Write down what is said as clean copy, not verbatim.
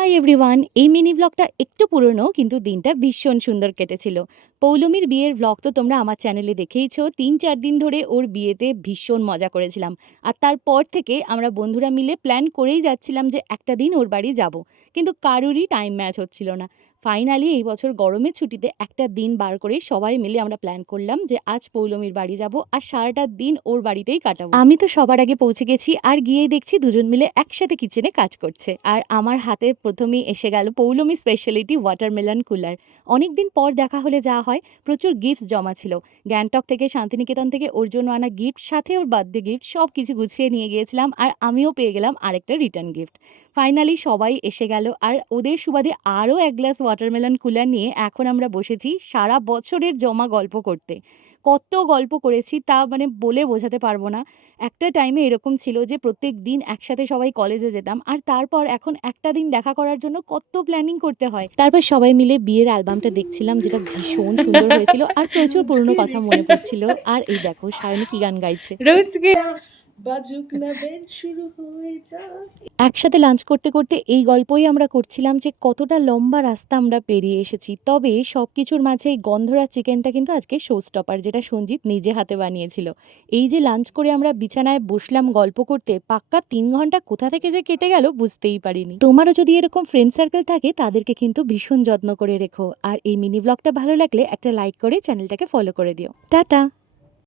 Hi everyone, এই mini ব্লগটা একটু পুরনো কিন্তু দিনটা ভীষণ সুন্দর কেটেছিল। পৌলমীর বিয়ের ব্লগ তো তোমরা আমার চ্যানেলে দেখেইছো। ৩-৪ দিন ধরে ওর বিয়েতে ভীষণ মজা করেছিলাম। আর তারপর থেকে আমরা বন্ধুরা মিলে প্ল্যান করেই যাচ্ছিলাম যে একটা দিন ওর বাড়ি যাব, কিন্তু কারুরই টাইম ম্যাচ হচ্ছিল না। ফাইনালি এই বছর গরমের ছুটিতে একটা দিন বার করে সবাই মিলে আমরা প্ল্যান করলাম যে আজ পৌলমীর বাড়ি যাব আর সারাটা দিন ওর বাড়িতেই কাটাবো। আমি তো সবার আগে পৌঁছে গেছি আর গিয়েই দেখছি দুজন মিলে একসাথে কিচেনে কাজ করছে। আর আমার হাতে প্রথমেই এসে গেল পৌলমী স্পেশালিটি ওয়াটারমেলন কুলার। অনেকদিন পর দেখা হলে যা হয়, প্রচুর গিফট জমা ছিল। গ্যাংটক থেকে, শান্তিনিকেতন থেকে ওর জন্য আনা গিফট, সাথে ওর বার্থডে গিফট, সব কিছু গুছিয়ে নিয়ে গিয়েছিলাম। আর আমিও পেয়ে গেলাম আরেকটা রিটার্ন গিফট। ফাইনালি সবাই এসে গেল আর ওদের সুবাদে আরও এক গ্লাস ওয়াটারমেলন কুলার নিয়ে এখন আমরা বসেছি সারা বছরের জমা গল্প করতে। কত গল্প করেছি তা মানে বলে বোঝাতে পারবো না। একটা টাইমে এরকম ছিল যে প্রত্যেক দিন একসাথে সবাই কলেজে যেতাম, আর তারপর এখন একটা দিন দেখা করার জন্য কত প্ল্যানিং করতে হয়। তারপর সবাই মিলে বিয়ের অ্যালবামটা দেখছিলাম, যেটা ভীষণ সুন্দর হয়েছিল আর প্রচুর পুরনো কথা মনে পড়ছিল। আর এই দেখো সায়নী কি গান গাইছে। বাজুক না বেন শুরু হয়ে যাক। একসাথে লাঞ্চ করতে করতে এই গল্পই আমরা করছিলাম যে কতটা লম্বা রাস্তা আমরা পেরিয়ে এসেছি। তবে সব কিছুর মাঝে এই গন্ধরা চিকেনটা কিন্তু আজকে শো স্টপার, যেটা সঞ্জিত নিজে হাতে বানিয়েছিল। এই যে লাঞ্চ করে আমরা বিছানায় বসলাম গল্প করতে, পাক্কা 3 ঘন্টা কোথা থেকে যে কেটে গেল বুঝতেই পারিনি। তোমারও যদি এরকম ফ্রেন্ড সার্কেল থাকে তাদেরকে কিন্তু ভীষণ যত্ন করে রেখো। আর এই মিনি ব্লগটা ভালো লাগলে একটা লাইক করে চ্যানেলটাকে ফলো করে দিও। টাটা।